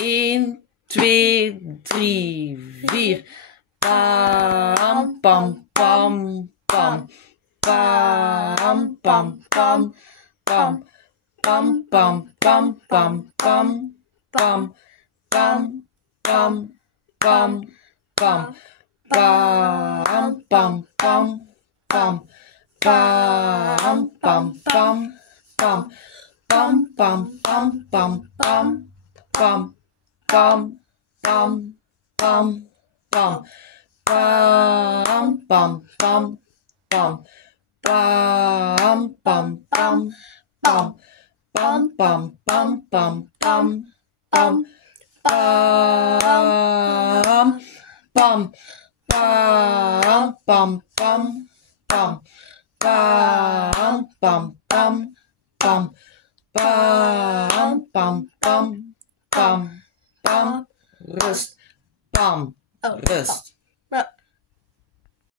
1, 2, 3, 4. Pam, pam, pam, pam. Pam, pam, pam, pam. Pam, pam, pam, pam, pam. Pam, pam, pam, pam, pam. Pam, pam, pam, pam. Pam, pam, pam, pam. Pam, pam, pam, pam, pam. Pam, pam, pam, pam, pam. Pam, pam, pam, pam. Pam, pam, pam, pam. Pam, pam, pam, pam, pam. Pam, pam, pam. Pam, pam, pam, pam. Pam, pam, pam, pam. Pam, pam, pam, pam, pam. Rust. Pam. Rust.